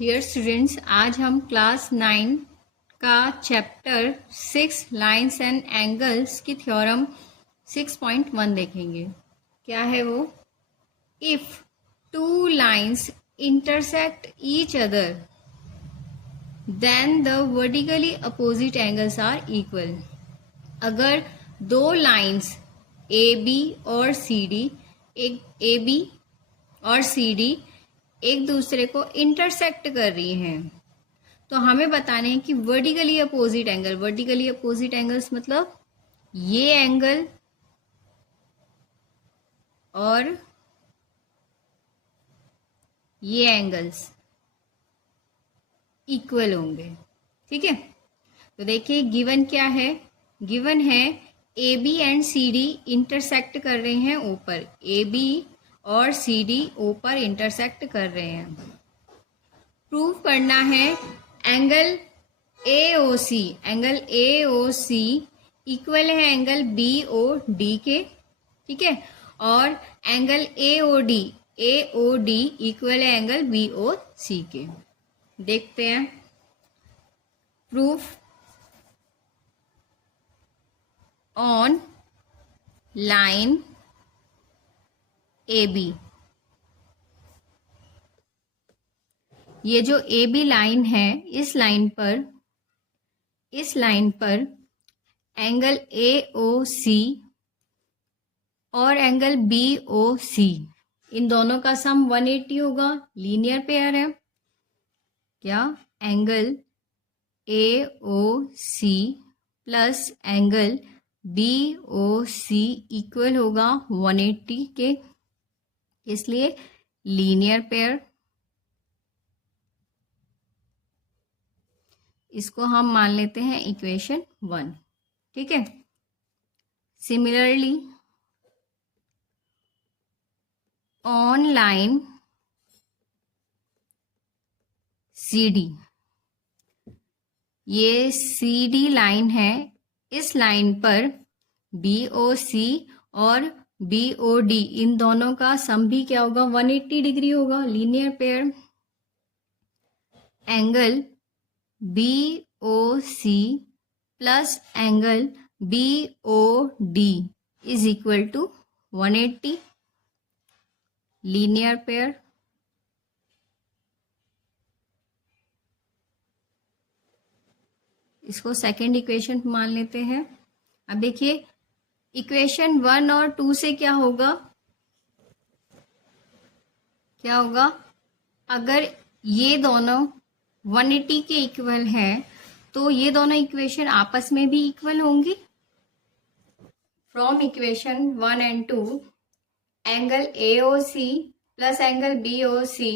Dear students, आज हम class 9 का चैप्टर 6 लाइन्स एंड एंगल्स की थ्योरम 6.1 देखेंगे। क्या है वो? If two lines intersect each other then the vertically opposite angles are equal. अगर दो लाइन्स ए बी और सी डी एक दूसरे को इंटरसेक्ट कर रही हैं तो हमें बताने हैं कि वर्टिकली अपोजिट एंगल्स मतलब ये एंगल और ये एंगल्स इक्वल होंगे। ठीक है, तो देखिए गिवन क्या है। गिवन है A B and C D intersect कर रहे हैं ऊपर, ए बी और सी डी ऊपर इंटरसेक्ट कर रहे हैं। प्रूव करना है angle A O C equal है एंगल बी ओ डी के। ठीक है, और angle A O D equal है एंगल बी ओ सी के। देखते हैं proof on line A B. ये जो ए बी लाइन है, इस लाइन पर एंगल ए ओ सी और एंगल बी ओ सी, इन दोनों का सम 180 होगा। लीनियर पेयर है क्या? Angle A O C plus angle B O C equal होगा 180 के, इसलिए लीनियर पेयर। इसको हम मान लेते हैं इक्वेशन 1। ठीक है, similarly on line C D, ये सी डी लाइन है, इस लाइन पर बी ओ सी और बी ओ डी इन दोनों का सम भी क्या होगा? 180 डिग्री होगा। Linear pair. Angle B O C plus angle B O D is equal to 180। Linear pair. इसको सेकेंड इक्वेशन मान लेते हैं। अब देखिए इक्वेशन 1 और 2 से क्या होगा? अगर ये दोनों 180 के इक्वल है तो ये दोनों इक्वेशन आपस में भी इक्वल होंगी। From equation 1 and 2 angle A O C plus angle B O C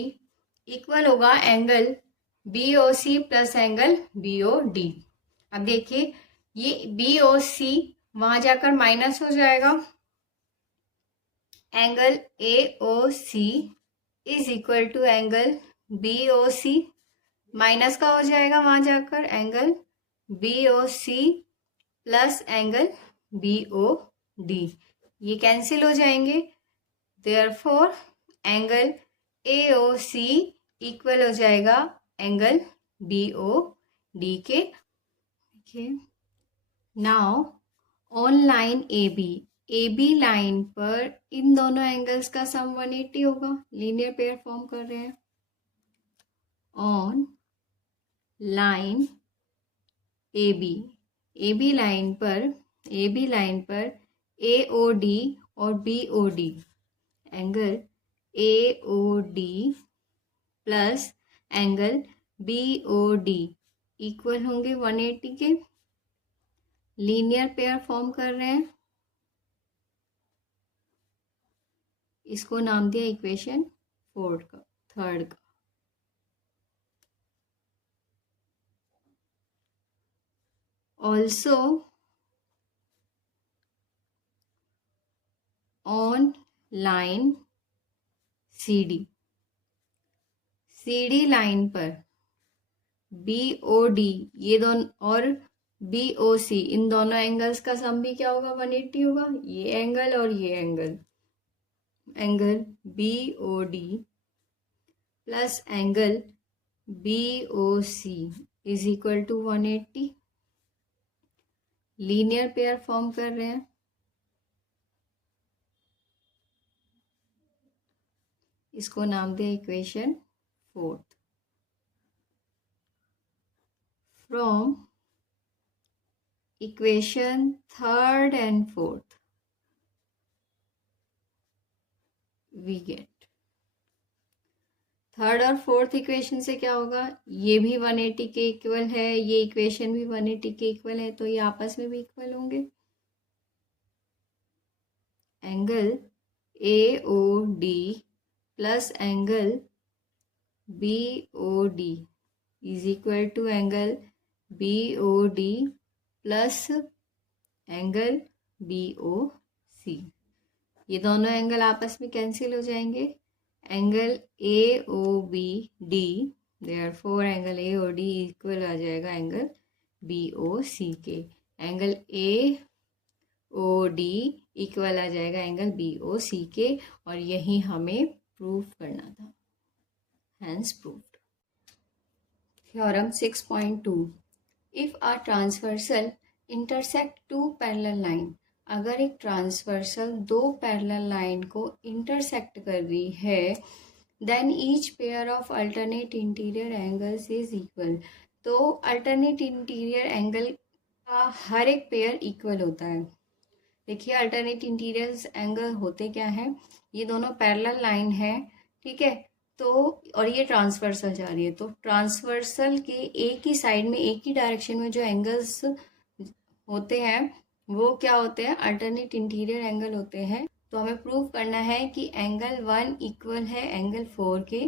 equal होगा angle B O C plus angle B O D. अब देखिए ये बी ओ सी वहां जाकर माइनस हो जाएगा। Angle A O C is equal to angle B O C, minus का हो जाएगा वहां जाकर angle B O C plus angle B O D, ये कैंसिल हो जाएंगे। Therefore angle A O C equal हो जाएगा एंगल बी ओ डी के। Now on line A B line पर इन दोनों एंगल्स का सम 180 होगा। लीनियर पेयर फॉर्म कर रहे हैं। On line A B line पर ए ओ डी और B O D angle A O D plus angle B O D equal होंगे 180 के। लीनियर पेयर फॉर्म कर रहे हैं। इसको नाम दिया इक्वेशन थर्ड का। Also on line C D line पर बी ओ डी ये दोनों और बी ओ सी इन दोनों एंगल्स का सम भी क्या होगा? 180 होगा। ये एंगल और ये angle B O D plus angle BOC is equal to 180। Linear pair form कर रहे हैं। इसको नाम दे equation 4। From equation 3rd and 4th we get, third और फोर्थ इक्वेशन से क्या होगा, ये भी 180 के इक्वल है, ये इक्वेशन भी 180 के इक्वल है, तो ये आपस में भी इक्वल होंगे। Angle AOD plus angle BOD is equal to angle BOD plus angle BOC। ये दोनों एंगल आपस में कैंसिल हो जाएंगे। Angle AOBD, therefore angle AOD equal आ जाएगा एंगल BOC के। एंगल AOD इक्वल आ जाएगा एंगल BOC के, और यही हमें प्रूव करना था। Hence proved. Theorem 6.2, if a transversal intersect two parallel line, अगर एक ट्रांसवर्सल दो पैरेलल लाइन को इंटरसेक्ट कर रही है, then each pair of alternate interior angles is equal. तो अल्टरनेट इंटीरियर एंगल का हर एक पेयर इक्वल होता है। देखिए अल्टरनेट इंटीरियर एंगल होते क्या है, ये दोनों पैरेलल लाइन है, ठीक है, तो और ये ट्रांसवर्सल जा रही है, तो ट्रांसवर्सल के एक ही साइड में एक ही डायरेक्शन में जो एंगल्स होते हैं वो क्या होते हैं, अल्टरनेट इंटीरियर एंगल होते हैं। तो हमें प्रूव करना है कि एंगल 1 इक्वल है एंगल 4 के,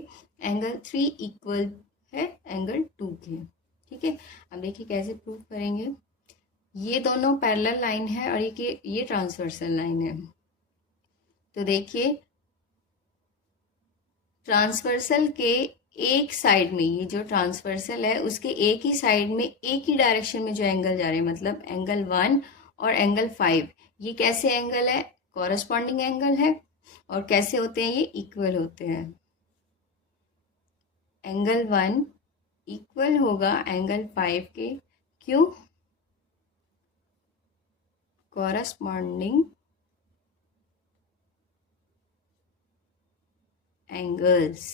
एंगल 3 इक्वल है एंगल 2 के। ठीक है, अब देखिए कैसे प्रूव करेंगे। ये दोनों पैरेलल लाइन है और ये ट्रांसवर्सल लाइन है। तो देखिए ट्रांसवर्सल के एक साइड में, ये जो ट्रांसवर्सल है उसके एक ही साइड में एक ही डायरेक्शन में जो एंगल जा रहे हैं, मतलब एंगल 1 और एंगल 5, ये कैसे एंगल है, कॉरस्पॉन्डिंग एंगल है। और कैसे होते हैं, ये इक्वल होते हैं। एंगल 1 इक्वल होगा एंगल 5 के, क्यों, कॉरस्पॉन्डिंग एंगल्स।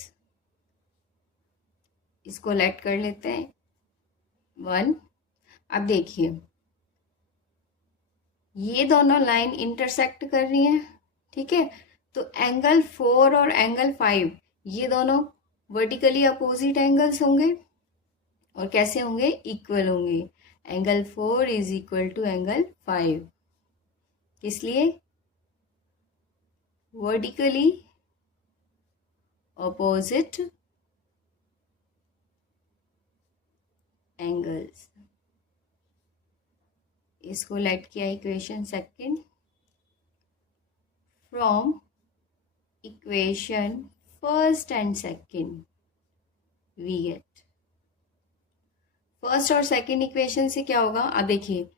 इसको लेट कर लेते हैं 1। अब देखिए ये दोनों लाइन इंटरसेक्ट कर रही हैं, ठीक है, तो एंगल 4 और एंगल 5 ये दोनों वर्टिकली अपोजिट एंगल्स होंगे और कैसे होंगे, इक्वल होंगे। Angle 4 is equal to angle 5, किस लिए, वर्टिकली अपोजिट एंगल्स। इसको लेट किया equation second. From equation first and second we get, first और सेकंड इक्वेशन से क्या होगा, अब देखिए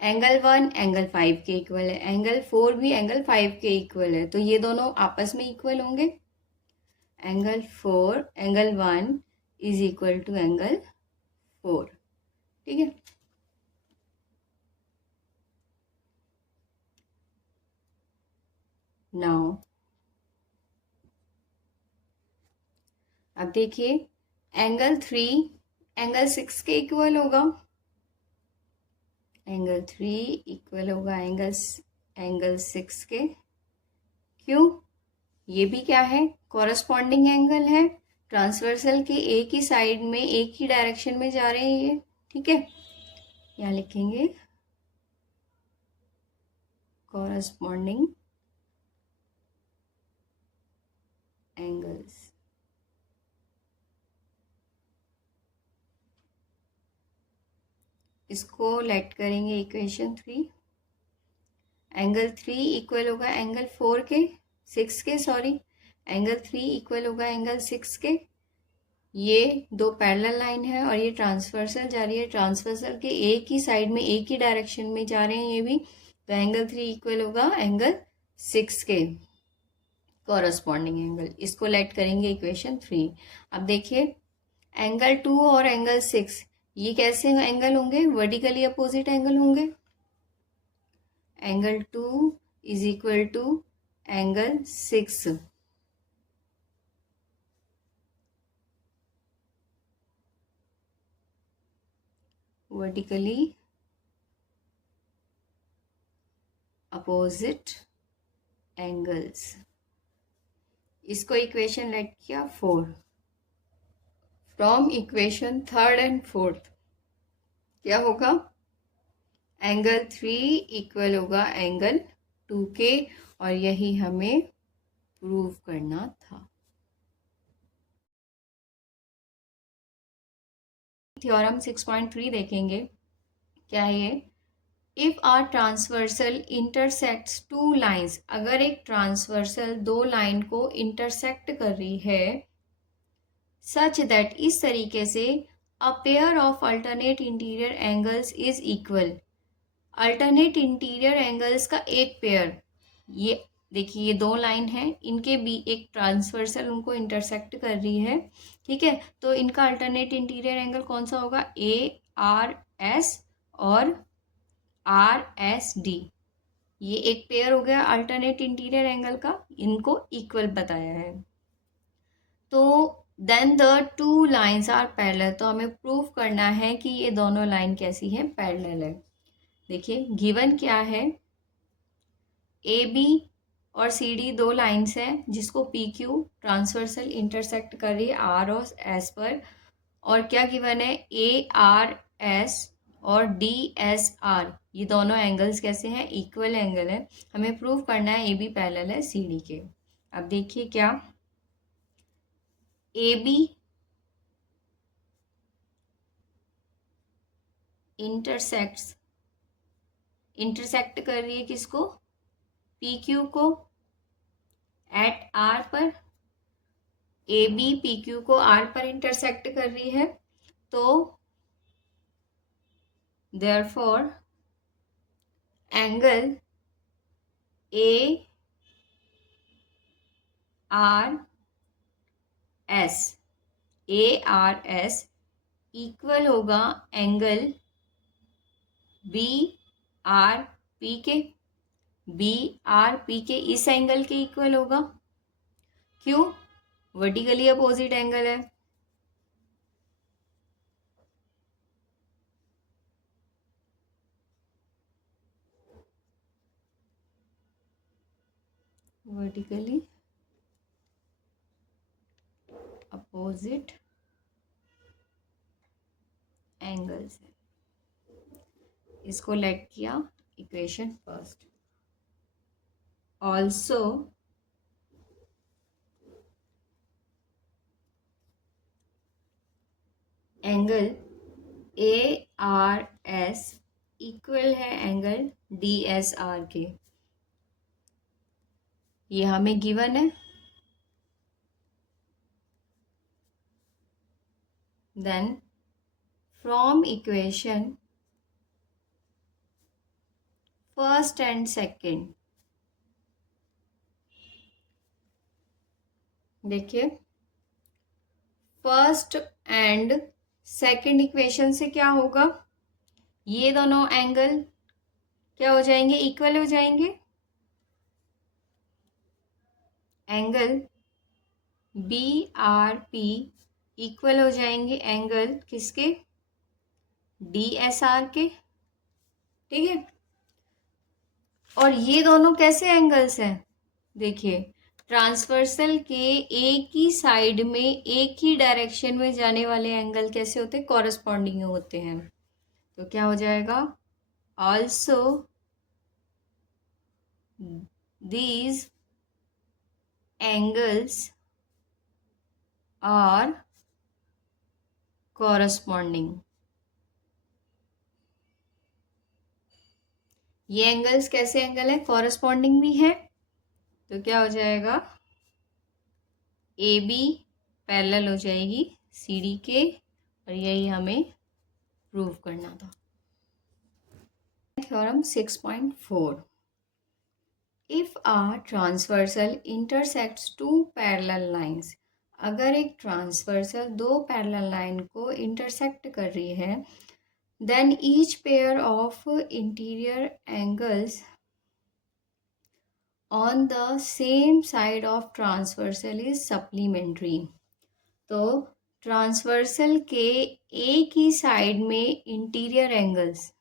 एंगल 1 एंगल 5 के इक्वल है, एंगल 4 भी एंगल 5 के इक्वल है, तो ये दोनों आपस में इक्वल होंगे। Angle 4 angle 1 is equal to angle 4, ठीक है। नाउ अब देखिए एंगल 3 एंगल 6 के इक्वल होगा, एंगल 3 इक्वल होगा एंगल 6 के, क्यों, ये भी क्या है, कॉरस्पॉन्डिंग एंगल है, ट्रांसवर्सल के एक ही साइड में एक ही डायरेक्शन में जा रहे हैं ये, ठीक है। यहाँ लिखेंगे कॉरस्पॉन्डिंग एंगल्स। इसको लेट करेंगे इक्वेशन 3। एंगल 3 इक्वल होगा एंगल 4 के, 6 के सॉरी, एंगल 3 इक्वल होगा एंगल 6 के। ये दो पैरेलल लाइन है और ये ट्रांसवर्सल जा रही है, ट्रांसवर्सल के एक ही साइड में एक ही डायरेक्शन में जा रहे हैं ये भी, तो एंगल 3 इक्वल होगा एंगल 6 के कॉरस्पॉन्डिंग एंगल। इसको लेट करेंगे इक्वेशन 3। अब देखिए एंगल 2 और एंगल 6 ये कैसे एंगल होंगे? वर्टिकली अपोजिट एंगल होंगे। Angle 2 is equal to angle 6। Vertically opposite angles. इसको इक्वेशन लेट किया 4। From equation 3rd and 4th क्या होगा? एंगल 3 इक्वल होगा एंगल 2 के, और यही हमें प्रूव करना था। थ्योरम 6.3 देखेंगे। क्या है ये? If are transversal intersects two lines, अगर एक ट्रांसवर्सल दो लाइन को इंटरसेक्ट कर रही है, सच दैट इस तरीके से a pair of alternate interior angles is equal. Alternate interior angles का एक पेयर, ये देखिए ये दो लाइन है, इनके भी एक ट्रांसवर्सल उनको इंटरसेक्ट कर रही है, ठीक है। तो इनका अल्टरनेट इंटीरियर एंगल कौन सा होगा? ARS और RSD। ये एक पेयर हो गया अल्टरनेट इंटीरियर एंगल का, इनको इक्वल बताया है। तो then the two lines are parallel, तो हमें प्रूव करना है कि ये दोनों लाइन कैसी है? पैरेलल है। देखिए गिवन क्या है? AB और CD दो लाइंस हैं जिसको PQ ट्रांसवर्सल इंटरसेक्ट कर रही है R और S पर, और क्या गिवन है? ARS और DSR, ये दोनों एंगल्स कैसे हैं? इक्वल एंगल है। हमें प्रूव करना है AB पैरेलल है CD के। अब देखिए क्या, AB इंटरसेक्ट कर रही है किसको? PQ को एट R पर। AB PQ को R पर इंटरसेक्ट कर रही है, तो therefore एंगल ARS इक्वल होगा एंगल BRP के। BRP के इस एंगल के इक्वल होगा। क्यों? वर्टिकली अपोजिट एंगल है। वर्टिकली अपोजिट एंगल्स है। इसको लेट किया equation first. Also angle ARS equal है एंगल DSR के। ये हमें गिवन है। Then from equation first and second, देखिए फर्स्ट एंड सेकेंड इक्वेशन से क्या होगा? ये दोनों एंगल क्या हो जाएंगे? इक्वल हो जाएंगे। एंगल BRP इक्वल हो जाएंगे एंगल किसके? DSR के, ठीक है। और ये दोनों कैसे एंगल्स हैं? देखिए ट्रांसवर्सल के एक ही साइड में एक ही डायरेक्शन में जाने वाले एंगल कैसे होते हैं? कॉरस्पॉन्डिंग होते हैं। तो क्या हो जाएगा? Also these angles are corresponding। ये एंगल्स कैसे एंगल है? कॉरस्पॉन्डिंग भी है। तो क्या हो जाएगा? AB पैरेलल हो जाएगी CD के, और यही हमें प्रूव करना था। Theorem 6.4 If a transversal intersects two parallel lines, अगर एक ट्रांसवर्सल दो पैरेलल लाइन को इंटरसेक्ट कर रही है, then each pair of interior angles on the same side of transversal is supplementary. तो ट्रांसवर्सल के एक ही साइड में इंटीरियर एंगल्स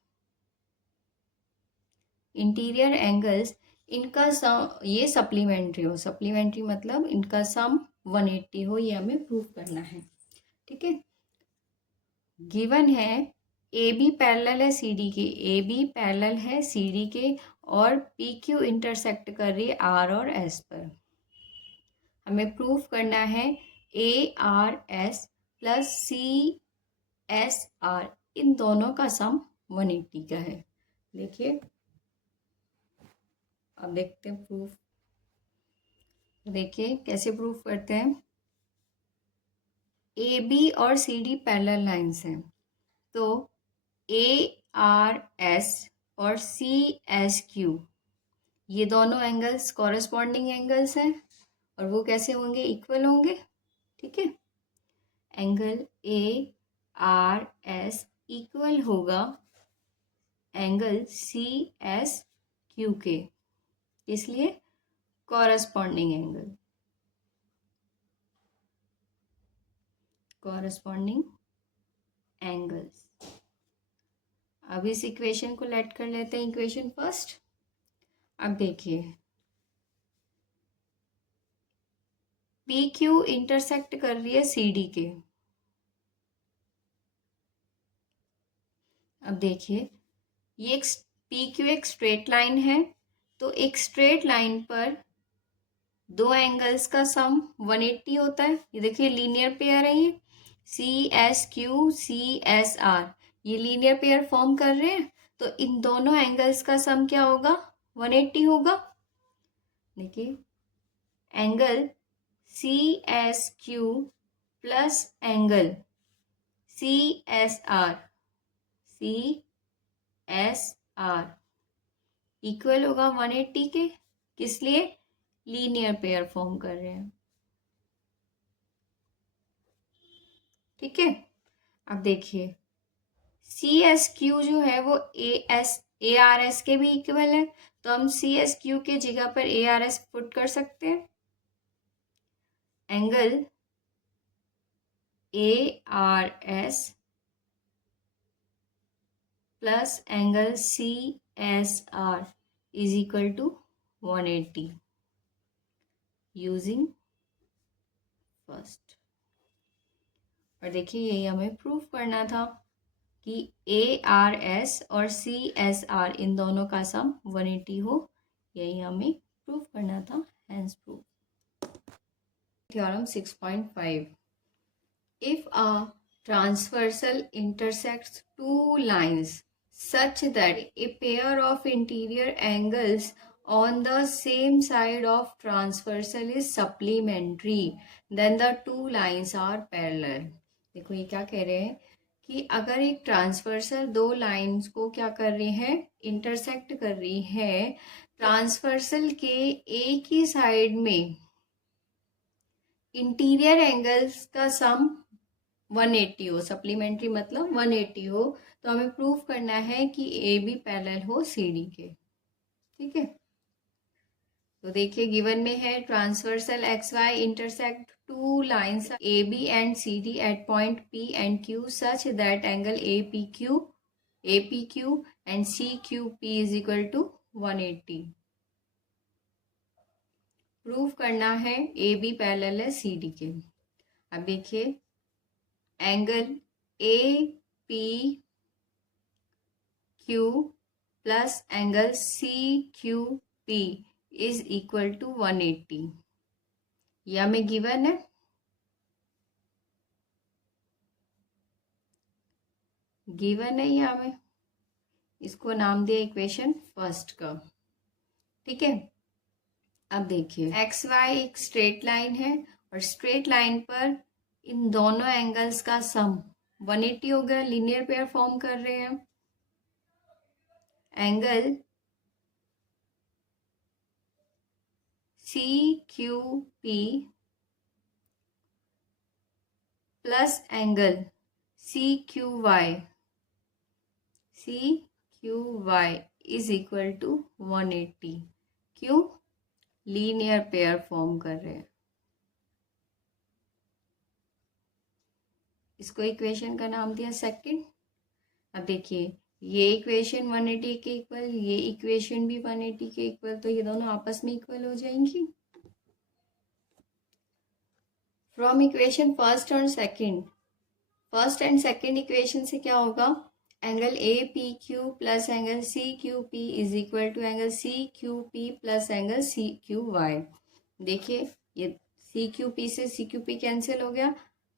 इनका सम, ये सप्लीमेंट्री हो, सप्लीमेंट्री मतलब इनका सम 180 हो, ये हमें प्रूव करना है। ठीक है, गिवन है ए बी पैरेलल है सी डी के, ए बी पैरेलल है सी डी के और पी क्यू इंटरसेक्ट कर रही है आर और एस पर। हमें प्रूव करना है A R S plus C S R इन दोनों का सम 180 का है। देखिए, अब देखते हैं प्रूफ। देखिए कैसे प्रूफ करते हैं। ए बी और सी डी पैरेलल लाइंस हैं, तो ए आर एस और सी एस क्यू ये दोनों एंगल्स कॉरेस्पॉन्डिंग एंगल्स हैं और वो कैसे होंगे, इक्वल होंगे। ठीक है, angle A R S equal होगा एंगल सी एस क्यू के, इसलिए कॉरेस्पॉन्डिंग एंगल्स। अब इस इक्वेशन को लेट कर लेते हैं इक्वेशन फर्स्ट। अब देखिए, पी क्यू इंटरसेक्ट कर रही है सी डी के। अब देखिए, ये एक पी क्यू एक स्ट्रेट लाइन है, तो एक स्ट्रेट लाइन पर दो एंगल्स का सम 180 होता है। ये देखिए लीनियर पेयर है, ये C S Q C S R, ये लीनियर पेयर फॉर्म कर रहे हैं, तो इन दोनों एंगल्स का सम क्या होगा, 180 होगा। देखिए, angle C S Q plus angle C S R equal होगा 180 के। किस लिए, लीनियर पेयर फॉर्म कर रहे हैं। ठीक है, अब देखिए सी एस क्यू जो है वो ए आर एस के भी इक्वल है, तो हम सी एस क्यू के जगह पर ए आर एस पुट कर सकते हैं। Angle A R S plus angle C S R is equal to 180 using first. और देखिए यही हमें प्रूफ करना था कि ए आर एस और सी एस आर इन दोनों का सम 180 हो, यही हमें प्रूफ करना था, hence proof. Theorem 6.5, if a transversal intersects two lines such that a pair of interior angles on the same side of transversal is supplementary, then the two lines are parallel। देखो ये क्या कह रहे हैं कि अगर एक ट्रांसवर्सल दो लाइंस को क्या कर रही है, इंटरसेक्ट कर रही है, ट्रांसवर्सल के एक ही साइड में इंटीरियर एंगल्स का सम 180 हो, सप्लीमेंट्री मतलब 180 हो, तो हमें प्रूफ करना है कि ए बी पैरेलल हो सी डी के। ठीक है, तो देखिए गिवन में है transversal X Y intersect two lines A B and C D at point P and Q such that angle A P Q and C Q P is equal to 180। Proof करना है A B parallel है C D के। अब देखिए, angle A P Q plus angle C Q P is equal to 180, यह हमें given है। ये हमें, इसको नाम दिया इक्वेशन फर्स्ट का। ठीक है, अब देखिए एक्स वाई एक स्ट्रेट लाइन है और स्ट्रेट लाइन पर इन दोनों एंगल्स का सम 180 हो गया, लीनियर पेयर फॉर्म कर रहे हैं। Angle C Q P plus angle CQY is equal to 180। क्यों? लीनियर पेयर फॉर्म कर रहे हैं। इसको इक्वेशन का नाम दिया सेकंड। अब देखिए, ये इक्वेशन 180 के इक्वल, ये इक्वेशन भी 180 के इक्वल, तो ये दोनों आपस में इक्वल हो जाएंगी। फ्रॉम इक्वेशन फर्स्ट और second, first and second equation से क्या होगा, angle APQ plus angle CQP is equal to angle CQP plus angle CQY। देखिए, ये CQP से CQP कैंसिल हो गया,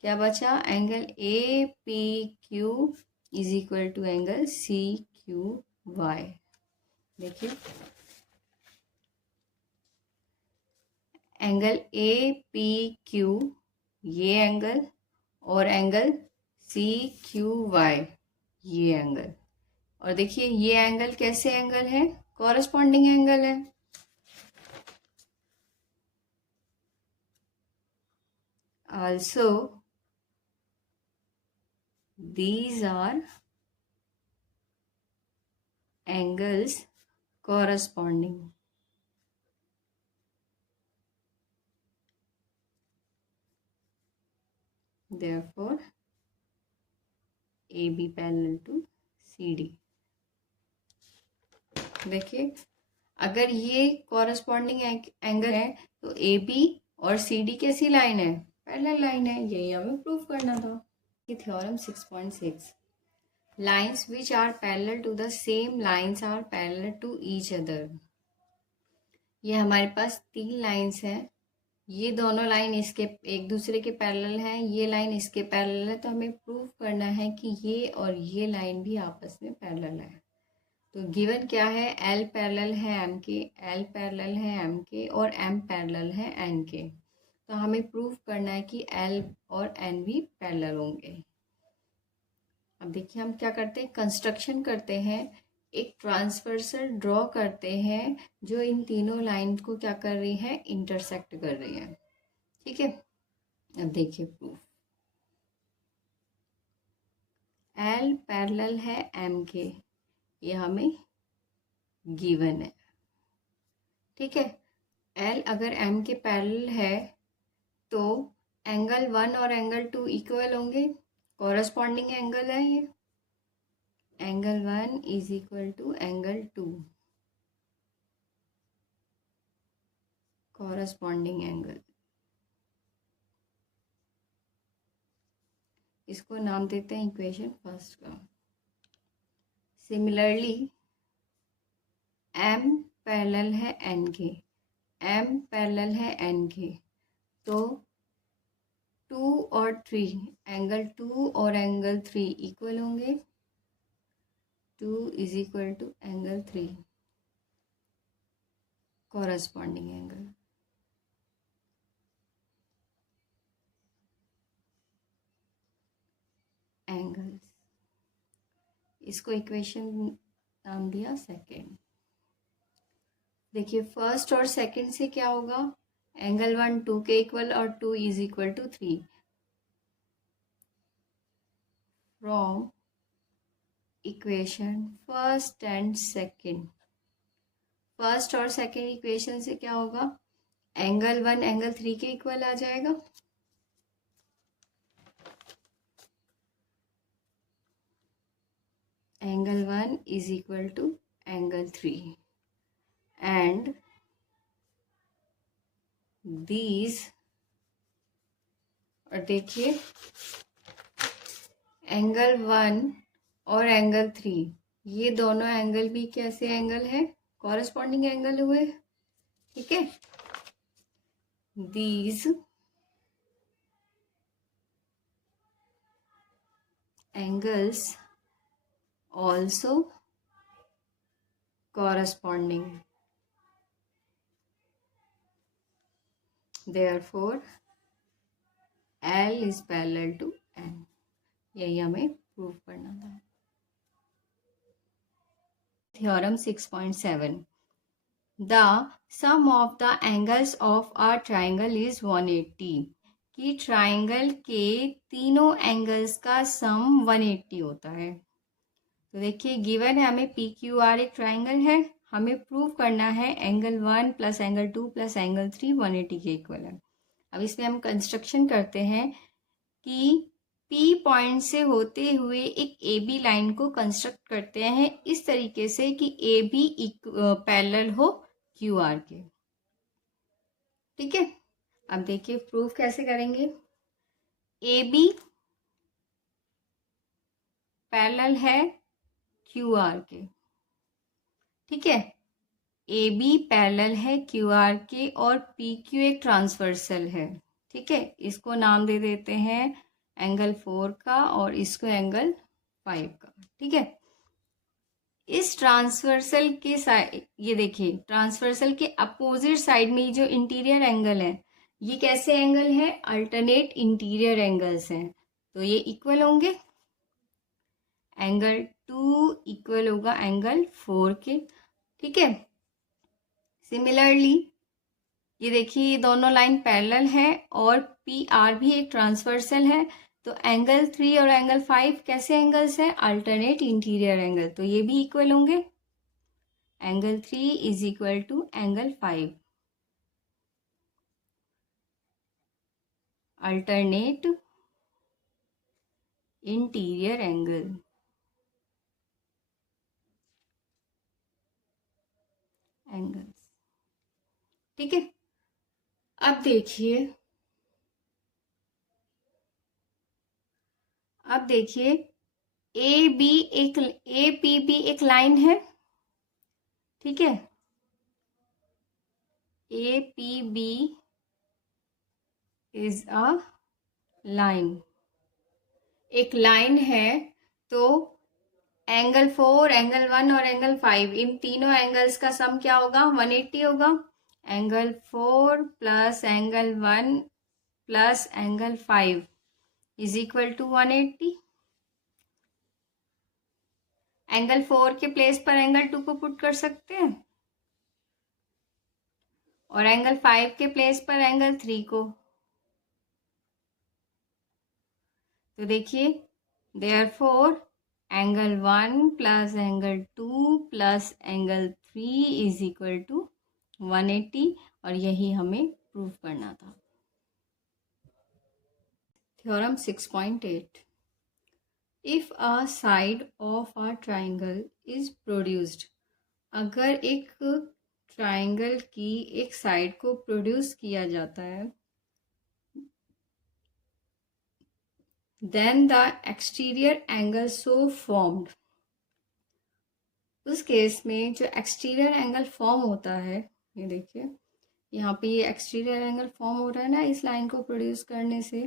क्या बचा, angle APQ is equal to angle CQY। देखिए, एंगल APQ ये एंगल और एंगल CQY ये एंगल, और देखिए ये एंगल कैसे एंगल है, कॉरस्पॉन्डिंग एंगल है। Also these are angles corresponding. Therefore AB parallel to CD। देखिए, अगर ये कॉरस्पॉन्डिंग एंगल है तो AB और CD कैसी लाइन है, पैरेलल लाइन है। यही हमें प्रूव करना था। Theorem 6.6, lines which are parallel to the same lines are parallel to each other। ये हमारे पास 3 लाइंस हैं, ये दोनों लाइन इसके एक दूसरे के पैरेलल हैं, ये लाइन इसके पैरेलल है, तो हमें प्रूव करना है कि ये और ये लाइन भी आपस में पैरेलल है। तो गिवन क्या है, L पैरेलल है M के, L पैरेलल है M के और M पैरेलल है N के। तो हमें प्रूव करना है कि L और N भी पैरेलल होंगे। अब देखिए, हम क्या करते हैं, कंस्ट्रक्शन करते हैं, एक ट्रांसवर्सल ड्रॉ करते हैं जो इन तीनों लाइन को क्या कर रही है, इंटरसेक्ट कर रही है। ठीक है, अब देखिए प्रूफ, L पैरेलल है M के, ये हमें गिवन है। ठीक है, L अगर M के पैरेलल है तो एंगल 1 और एंगल 2 इक्वल होंगे, कॉरस्पॉन्डिंग एंगल है ये। Angle 1 is equal to angle 2, corresponding angle. इसको नाम देते हैं इक्वेशन फर्स्ट का। सिमिलरली M पैरेलल है N के, M पैरेलल है N के, तो 2 और 3, एंगल 2 और एंगल 3 इक्वल होंगे। 2 is equal to angle 3, corresponding angle. Angles, इसको इक्वेशन नाम दिया सेकेंड। देखिए, फर्स्ट और सेकेंड से क्या होगा, एंगल 1 2 के इक्वल और 2 is equal to 3। From equation first and second, first और सेकेंड इक्वेशन से क्या होगा, एंगल 1 एंगल 3 के इक्वल आ जाएगा। Angle 1 is equal to angle 3 and these, और देखिए एंगल 1 और एंगल 3 ये दोनों एंगल भी कैसे एंगल है, कॉरस्पॉन्डिंग एंगल हुए। ठीक है, these angles also corresponding, therefore L is parallel to N। यही हमें प्रूव करना था। Theorem 6.7, the sum of the angles of a triangle is 180। कि ट्राइंगल के तीनों एंगल्स का सम 180 होता है। तो देखिए गिवन है हमें पी क्यू आर एक ट्राइंगल है, हमें प्रूव करना है angle 1 plus angle 2 plus angle 3 180 के इक्वल है। अब इसमें हम कंस्ट्रक्शन करते हैं कि P पॉइंट से होते हुए एक ए बी लाइन को कंस्ट्रक्ट करते हैं इस तरीके से कि ए बी पैरेलल हो क्यू आर के। ठीक है, अब देखिए प्रूफ कैसे करेंगे। ए बी पैरेलल है क्यू आर के। ठीक है, ए बी पैरेलल है क्यू आर के और पी क्यू एक ट्रांसवर्सल है। ठीक है, इसको नाम दे देते हैं एंगल 4 का और इसको एंगल 5 का। ठीक है, इस ट्रांसवर्सल के साइड, ये देखिए ट्रांसवर्सल के अपोजिट साइड में जो इंटीरियर एंगल है, ये कैसे एंगल है, अल्टरनेट इंटीरियर एंगल्स हैं, तो ये इक्वल होंगे। एंगल 2 इक्वल होगा एंगल 4 के। ठीक है, सिमिलरली ये देखिए ये दोनों लाइन पैरेलल है और पी आर भी एक ट्रांसवर्सल है, तो एंगल 3 और एंगल 5 कैसे एंगल्स हैं, अल्टरनेट इंटीरियर एंगल, तो ये भी इक्वल होंगे। Angle 3 is equal to angle 5, alternate interior angle. Angles, ठीक है। अब देखिए, ए बी एक ए पी बी एक लाइन है। ठीक है, A P B is a line, एक लाइन है, तो एंगल 4, एंगल 1 और एंगल 5 इन तीनों एंगल्स का सम क्या होगा, 180 होगा। Angle 4 plus angle 1 plus angle 5 is equal to 180। Angle 4 के प्लेस पर एंगल 2 को पुट कर सकते हैं और एंगल 5 के प्लेस पर एंगल 3 को। तो देखिए therefore angle 1 plus angle 2 plus angle 3 is equal to 180 और यही हमें प्रूव करना था। Theorem 6.8, if a side of a triangle is produced, अगर एक ट्राइंगल की एक साइड को प्रोड्यूस किया जाता है, then the exterior angle so formed, उस केस में जो एक्सटीरियर एंगल फॉर्म होता है, ये देखिए यहाँ पे ये एक्सटीरियर एंगल फॉर्म हो रहा है ना इस लाइन को प्रोड्यूस करने से,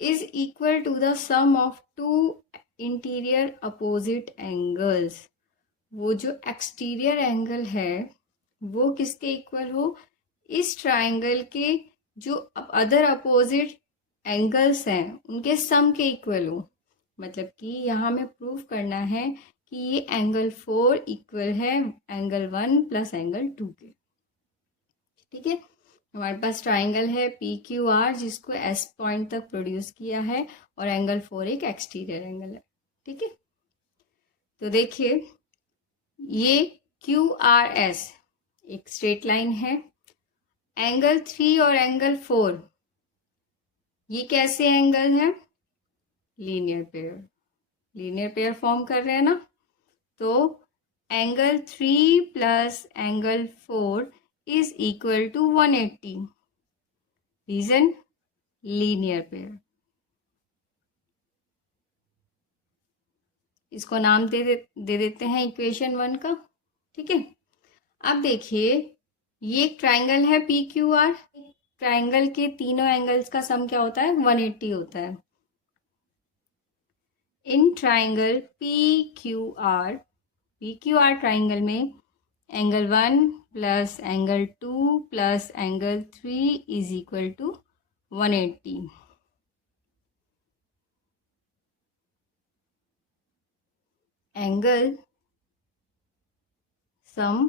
is equal to the sum of two interior opposite angles. वो जो एक्सटीरियर एंगल है वो किसके इक्वल हो, इस ट्राइंगल के जो अदर अपोजिट एंगल्स हैं उनके सम के इक्वल हो। मतलब कि यहाँ हमें प्रूव करना है कि ये एंगल 4 इक्वल है एंगल 1 प्लस एंगल 2 के। ठीक है, हमारे पास ट्राइंगल है पी क्यू आर जिसको एस पॉइंट तक प्रोड्यूस किया है और एंगल 4 एक एक्सटीरियर एंगल है। ठीक है, तो देखिए ये क्यू आर एस एक स्ट्रेट लाइन है, एंगल 3 और एंगल 4 ये कैसे एंगल है, linear pair, linear pair form कर रहे हैं ना, तो angle 3 plus angle 4 is equal to 180, reason linear pair. इसको नाम दे देते हैं इक्वेशन 1 का। ठीक है, अब देखिए ये एक ट्राइंगल है पी क्यू आर, ट्राइंगल के तीनों एंगल्स का सम क्या होता है, 180 होता है। In triangle P Q R triangle में angle 1 plus angle 2 plus angle 3 is equal to 180। Angle sum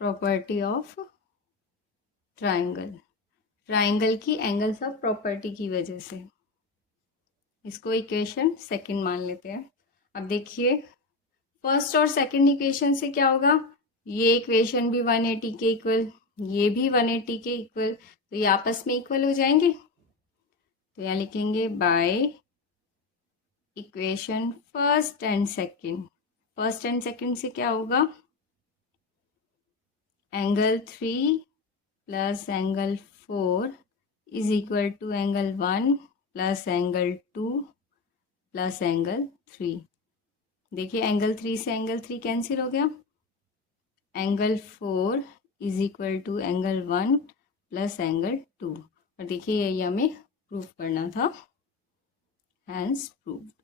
property of triangle की एंगल्स ऑफ प्रॉपर्टी की वजह से। इसको इक्वेशन सेकंड मान लेते हैं। अब देखिए फर्स्ट और सेकंड इक्वेशन से क्या होगा, ये इक्वेशन भी 180 के इक्वल, ये भी 180 के इक्वल, तो ये आपस में इक्वल हो जाएंगे। तो यहाँ लिखेंगे by equation first and second. First and second से क्या होगा, angle 3 plus angle 4 is equal to angle 1 plus angle 2 plus angle 3। देखिए एंगल 3 से एंगल 3 कैंसिल हो गया, angle 4 is equal to angle 1 plus angle 2। और देखिए यही हमें प्रूव करना था, हैंस प्रूव्ड।